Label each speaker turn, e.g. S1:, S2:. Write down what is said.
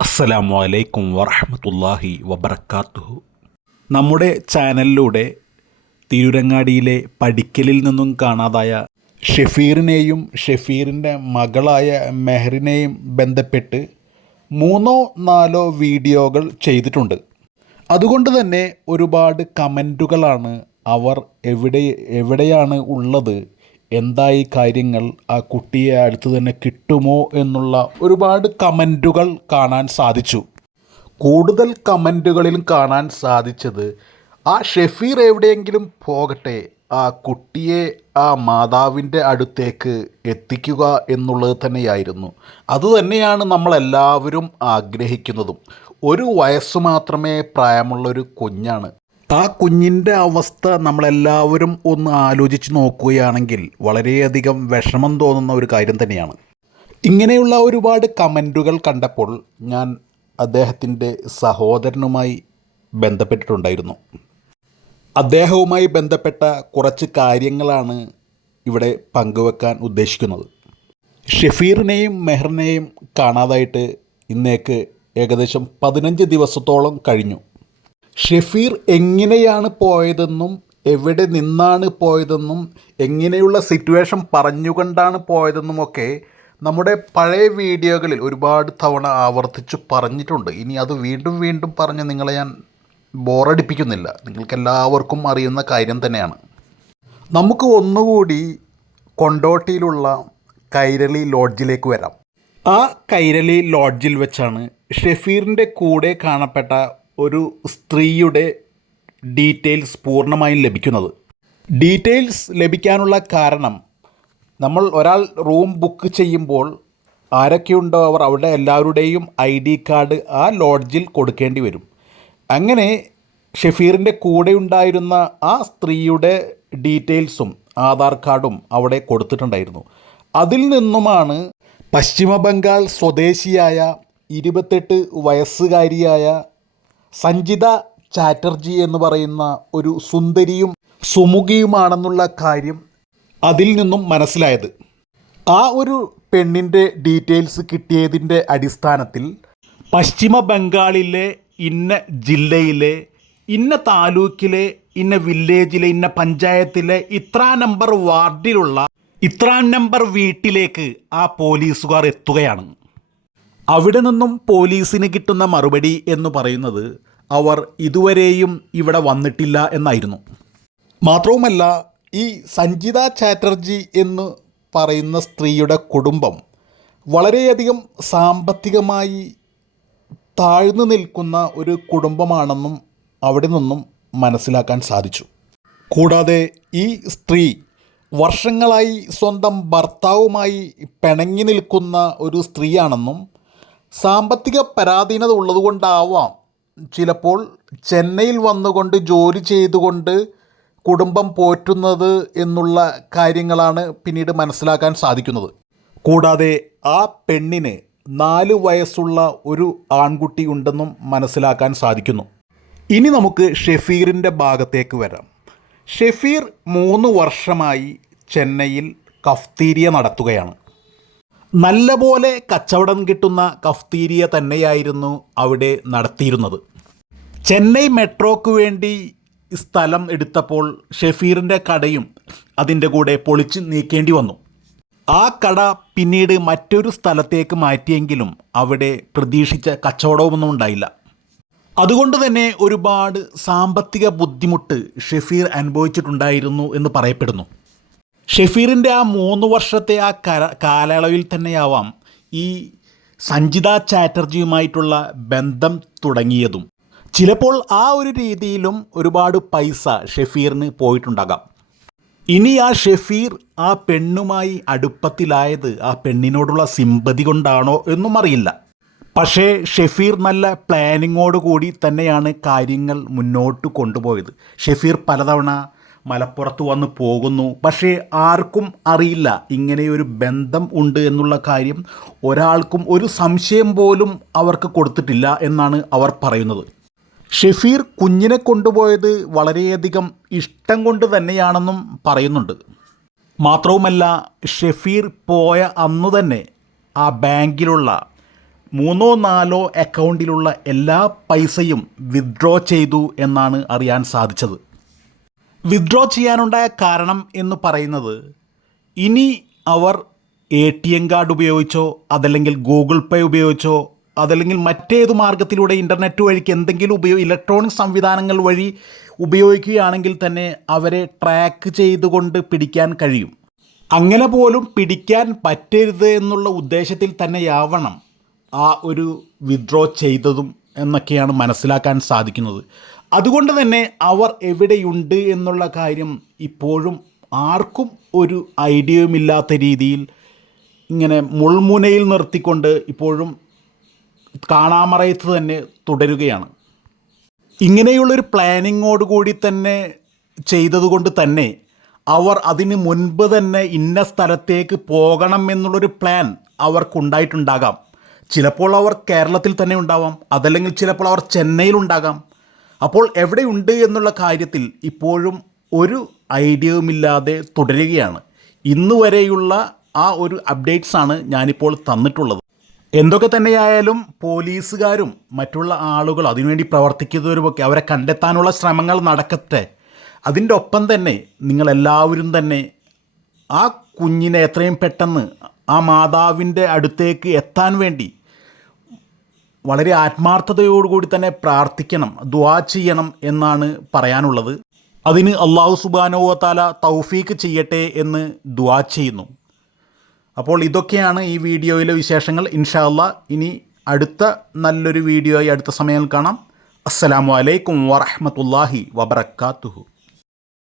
S1: അസ്സലാമു അലൈക്കും വറഹമത്തല്ലാഹി വബർക്കാത്തുഹു നമ്മുടെ ചാനലിലൂടെ തിരുരങ്ങാടിയിലെ പഠിക്കലിൽ നിന്നും കാണാതായ ഷെഫീറിനെയും ഷെഫീറിന്റെ മകളായ മെഹറിനെയും ബന്ധപ്പെട്ട് മൂന്നോ നാലോ വീഡിയോകൾ ചെയ്തിട്ടുണ്ട്. അതുകൊണ്ട് തന്നെ ഒരുപാട് കമന്റുകളാണ് അവർ എവിടെ എവിടെയാണ് ഉള്ളത് എന്തായി കാര്യങ്ങൾ ആ കുട്ടിയെ അടുത്ത് തന്നെ കിട്ടുമോ എന്നുള്ള ഒരുപാട് കമന്റുകൾ കാണാൻ സാധിച്ചു. കൂടുതൽ കമന്റുകളിലും കാണാൻ സാധിച്ചത് ആ ഷെഫീർ എവിടെയെങ്കിലും പോകട്ടെ ആ കുട്ടിയെ ആ മാതാവിന്റെ അടുത്തേക്ക് എത്തിക്കുക എന്നുള്ളത് തന്നെയായിരുന്നു. അതുതന്നെയാണ് നമ്മളെല്ലാവരും ആഗ്രഹിക്കുന്നതും. ഒരു വയസ്സ് മാത്രമേ പ്രായമുള്ളൊരു കുഞ്ഞാണ്. ആ കുഞ്ഞിന്റെ അവസ്ഥ നമ്മളെല്ലാവരും ഒന്ന് ആലോചിച്ച് നോക്കുകയാണെങ്കിൽ വളരെയധികം വിഷമം തോന്നുന്ന ഒരു കാര്യം തന്നെയാണ്. ഇങ്ങനെയുള്ള ഒരുപാട് കമന്റുകൾ കണ്ടപ്പോൾ ഞാൻ അദ്ദേഹത്തിന്റെ സഹോദരനുമായി ബന്ധപ്പെട്ടിട്ടുണ്ടായിരുന്നു. അദ്ദേഹവുമായി ബന്ധപ്പെട്ട കുറച്ച് കാര്യങ്ങളാണ് ഇവിടെ പങ്കുവെക്കാൻ ഉദ്ദേശിക്കുന്നത്. ഷെഫീറിനെയും മെഹറിനെയും കാണാതായിട്ട് ഇന്നേക്ക് ഏകദേശം പതിനഞ്ച് ദിവസത്തോളം കഴിഞ്ഞു. ഷെഫീർ എങ്ങനെയാണ് പോയതെന്നും എവിടെ നിന്നാണ് പോയതെന്നും എങ്ങനെയുള്ള സിറ്റുവേഷൻ പറഞ്ഞുകൊണ്ടാണ് പോയതെന്നുമൊക്കെ നമ്മുടെ പഴയ വീഡിയോകളിൽ ഒരുപാട് തവണ ആവർത്തിച്ച് പറഞ്ഞിട്ടുണ്ട്. ഇനി അത് വീണ്ടും വീണ്ടും പറഞ്ഞ് നിങ്ങളെ ഞാൻ ബോറടിപ്പിക്കുന്നില്ല. നിങ്ങൾക്കെല്ലാവർക്കും അറിയുന്ന കാര്യം തന്നെയാണ്. നമുക്ക് ഒന്നുകൂടി കൊണ്ടോട്ടിയിലുള്ള കൈരളി ലോഡ്ജിലേക്ക് വരാം. ആ കൈരളി ലോഡ്ജിൽ വെച്ചാണ് ഷെഫീറിന്റെ കൂടെ കാണപ്പെട്ട ഒരു സ്ത്രീയുടെ ഡീറ്റെയിൽസ് പൂർണമായും ലഭിക്കുന്നത്. ഡീറ്റെയിൽസ് ലഭിക്കാനുള്ള കാരണം നമ്മൾ ഒരാൾ റൂം ബുക്ക് ചെയ്യുമ്പോൾ ആരൊക്കെയുണ്ടോ അവർ അവിടെ എല്ലാവരുടെയും ഐ ഡി കാർഡ് ആ ലോഡ്ജിൽ കൊടുക്കേണ്ടി വരും. അങ്ങനെ ഷെഫീറിന്റെ കൂടെ ഉണ്ടായിരുന്ന ആ സ്ത്രീയുടെ ഡീറ്റെയിൽസും ആധാർ കാർഡും അവിടെ കൊടുത്തിട്ടുണ്ടായിരുന്നു. അതിൽ നിന്നുമാണ് പശ്ചിമ ബംഗാൾ സ്വദേശിയായ ഇരുപത്തെട്ട് വയസ്സുകാരിയായ സഞ്ജിത ചാറ്റർജി എന്ന് പറയുന്ന ഒരു സുന്ദരിയും സുമുഖിയുമാണെന്നുള്ള കാര്യം അതിൽ നിന്നും മനസ്സിലായത്. ആ ഒരു പെണ്ണിന്റെ ഡീറ്റെയിൽസ് കിട്ടിയതിന്റെ അടിസ്ഥാനത്തിൽ പശ്ചിമ ബംഗാളിലെ ഇന്ന ജില്ലയിലെ ഇന്ന താലൂക്കിലെ ഇന്ന വില്ലേജിലെ ഇന്ന പഞ്ചായത്തിലെ ഇത്ര നമ്പർ വാർഡിലുള്ള ഇത്ര നമ്പർ വീട്ടിലേക്ക് ആ പോലീസുകാർ എത്തുകയാണ്. അവിടെ നിന്നും പോലീസിന് കിട്ടുന്ന മറുപടി എന്ന് പറയുന്നത് അവർ ഇതുവരെയും ഇവിടെ വന്നിട്ടില്ല എന്നായിരുന്നു. മാത്രവുമല്ല ഈ സഞ്ജിത ചാറ്റർജി എന്ന് പറയുന്ന സ്ത്രീയുടെ കുടുംബം വളരെയധികം സാമ്പത്തികമായി താഴ്ന്നു നിൽക്കുന്ന ഒരു കുടുംബമാണെന്നും അവിടെ നിന്നും മനസ്സിലാക്കാൻ സാധിച്ചു. കൂടാതെ ഈ സ്ത്രീ വർഷങ്ങളായി സ്വന്തം ഭർത്താവുമായി പിണങ്ങി നിൽക്കുന്ന ഒരു സ്ത്രീയാണെന്നും സാമ്പത്തിക പരാധീനത ഉള്ളതുകൊണ്ടാവാം. ചിലപ്പോൾ ചെന്നൈയിൽ വന്നുകൊണ്ട് ജോലി ചെയ്തുകൊണ്ട് കുടുംബം പോറ്റുന്നത് എന്നുള്ള കാര്യങ്ങളാണ് പിന്നീട് മനസ്സിലാക്കാൻ സാധിക്കുന്നത്. കൂടാതെ ആ പെണ്ണിന് നാല് വയസ്സുള്ള ഒരു ആൺകുട്ടി ഉണ്ടെന്നും മനസ്സിലാക്കാൻ സാധിക്കുന്നു. ഇനി നമുക്ക് ഷെഫീറിന്റെ ഭാഗത്തേക്ക് വരാം. ഷെഫീർ മൂന്ന് വർഷമായി ചെന്നൈയിൽ കഫ്തീരിയ നടത്തുകയാണ്. നല്ലപോലെ കച്ചവടം കിട്ടുന്ന കഫ്തീരിയ തന്നെയായിരുന്നു അവിടെ നടത്തിയിരുന്നത്. ചെന്നൈ മെട്രോക്ക് വേണ്ടി സ്ഥലം എടുത്തപ്പോൾ ഷെഫീറിന്റെ കടയും അതിന്റെ കൂടെ പൊളിച്ച് നീക്കേണ്ടി വന്നു. ആ കട പിന്നീട് മറ്റൊരു സ്ഥലത്തേക്ക് മാറ്റിയെങ്കിലും അവിടെ പ്രതീക്ഷിച്ച കച്ചവടമൊന്നും ഉണ്ടായില്ല. അതുകൊണ്ട് തന്നെ ഒരുപാട് സാമ്പത്തിക ബുദ്ധിമുട്ട് ഷെഫീർ അനുഭവിച്ചിട്ടുണ്ടായിരുന്നു എന്ന് പറയപ്പെടുന്നു. ഷെഫീറിന്റെ ആ മൂന്ന് വർഷത്തെ ആ കാലയളവിൽ തന്നെയാവാം ഈ സഞ്ജിത ചാറ്റർജിയുമായിട്ടുള്ള ബന്ധം തുടങ്ങിയതും. ചിലപ്പോൾ ആ ഒരു രീതിയിലും ഒരുപാട് പൈസ ഷെഫീറിന് പോയിട്ടുണ്ടാകാം. ഇനി ആ ഷെഫീർ ആ പെണ്ണുമായി അടുപ്പത്തിലായത് ആ പെണ്ണിനോടുള്ള സിമ്പതി കൊണ്ടാണോ എന്നും അറിയില്ല. പക്ഷേ ഷെഫീർ നല്ല പ്ലാനിങ്ങോട് കൂടി തന്നെയാണ് കാര്യങ്ങൾ മുന്നോട്ട് കൊണ്ടുപോയത്. ഷെഫീർ പലതവണ മലപ്പുറത്ത് വന്ന് പോകുന്നു. പക്ഷേ ആർക്കും അറിയില്ല. ഇങ്ങനെയൊരു ബന്ധം ഉണ്ട് എന്നുള്ള കാര്യം ഒരാൾക്കും ഒരു സംശയം പോലും അവർക്ക് കൊടുത്തിട്ടില്ല എന്നാണ് അവർ പറയുന്നത്. ഷെഫീർ കുഞ്ഞിനെ കൊണ്ടുപോയത് വളരെയധികം ഇഷ്ടം കൊണ്ട് തന്നെയാണെന്നും പറയുന്നുണ്ട്. മാത്രവുമല്ല ഷെഫീർ പോയ അന്നു തന്നെ ആ ബാങ്കിലുള്ള മൂന്നോ നാലോ അക്കൗണ്ടിലുള്ള എല്ലാ പൈസയും വിഡ്രോ ചെയ്തു എന്നാണ് അറിയാൻ സാധിച്ചത്. വിത്ഡ്രോ ചെയ്യാനുണ്ടായ കാരണം എന്ന് പറയുന്നത് ഇനി അവർ എ ടി എം കാർഡ് ഉപയോഗിച്ചോ അതല്ലെങ്കിൽ ഗൂഗിൾ പേ ഉപയോഗിച്ചോ അതല്ലെങ്കിൽ മറ്റേത് മാർഗത്തിലൂടെ ഇന്റർനെറ്റ് വഴിക്ക് എന്തെങ്കിലും ഉപയോഗ ഇലക്ട്രോണിക് സംവിധാനങ്ങൾ വഴി ഉപയോഗിക്കുകയാണെങ്കിൽ തന്നെ അവരെ ട്രാക്ക് ചെയ്തുകൊണ്ട് പിടിക്കാൻ കഴിയും. അങ്ങനെ പോലും പിടിക്കാൻ പറ്റരുത് എന്നുള്ള ഉദ്ദേശത്തിൽ തന്നെയാവണം ആ ഒരു വിത്ഡ്രോ ചെയ്തതും എന്നൊക്കെയാണ് മനസ്സിലാക്കാൻ സാധിക്കുന്നത്. അതുകൊണ്ട് തന്നെ അവർ എവിടെയുണ്ട് എന്നുള്ള കാര്യം ഇപ്പോഴും ആർക്കും ഒരു ഐഡിയയുമില്ലാത്ത രീതിയിൽ ഇങ്ങനെ മുൾമുനയിൽ നിർത്തിക്കൊണ്ട് ഇപ്പോഴും കാണാമറയത്ത് തന്നെ തുടരുകയാണ്. ഇങ്ങനെയുള്ളൊരു പ്ലാനിങ്ങോട് കൂടി തന്നെ ചെയ്തതുകൊണ്ട് തന്നെ അവർ അതിന് മുൻപ് തന്നെ ഇന്ന സ്ഥലത്തേക്ക് പോകണം എന്നുള്ളൊരു പ്ലാൻ അവർക്കുണ്ടായിട്ടുണ്ടാകാം. ചിലപ്പോൾ അവർ കേരളത്തിൽ തന്നെ ഉണ്ടാവാം. അതല്ലെങ്കിൽ ചിലപ്പോൾ അവർ ചെന്നൈയിലുണ്ടാകാം. അപ്പോൾ എവിടെയുണ്ട് എന്നുള്ള കാര്യത്തിൽ ഇപ്പോഴും ഒരു ഐഡിയയുമില്ലാതെ തുടരുകയാണ്. ഇന്ന് വരെയുള്ള ആ ഒരു അപ്ഡേറ്റ്സ് ആണ് ഞാനിപ്പോൾ തന്നിട്ടുള്ളത്. എന്തൊക്കെ തന്നെയായാലും പോലീസുകാരും മറ്റുള്ള ആളുകൾ അതിനുവേണ്ടി പ്രവർത്തിക്കുന്നവരുമൊക്കെ അവരെ കണ്ടെത്താനുള്ള ശ്രമങ്ങൾ നടക്കട്ടെ. അതിന്റെ ഒപ്പം തന്നെ നിങ്ങളെല്ലാവരും തന്നെ ആ കുഞ്ഞിനെ എത്രയും പെട്ടെന്ന് ആ മാതാവിന്റെ അടുത്തേക്ക് എത്താൻ വേണ്ടി വളരെ ആത്മാർത്ഥതയോടുകൂടി തന്നെ പ്രാർത്ഥിക്കണം ദ്വാ ചെയ്യണം എന്നാണ് പറയാനുള്ളത്. അതിന് അള്ളാഹു സുബാനോവത്താല തൗഫീക്ക് ചെയ്യട്ടെ എന്ന് ദ്വാ ചെയ്യുന്നു. അപ്പോൾ ഇതൊക്കെയാണ് ഈ വീഡിയോയിലെ വിശേഷങ്ങൾ. ഇൻഷാല്ല ഇനി അടുത്ത നല്ലൊരു വീഡിയോയായി അടുത്ത സമയം കാണാം. അസ്സലാമു അലൈക്കും വറഹ്മത്തുള്ളാഹി വബറകാതുഹു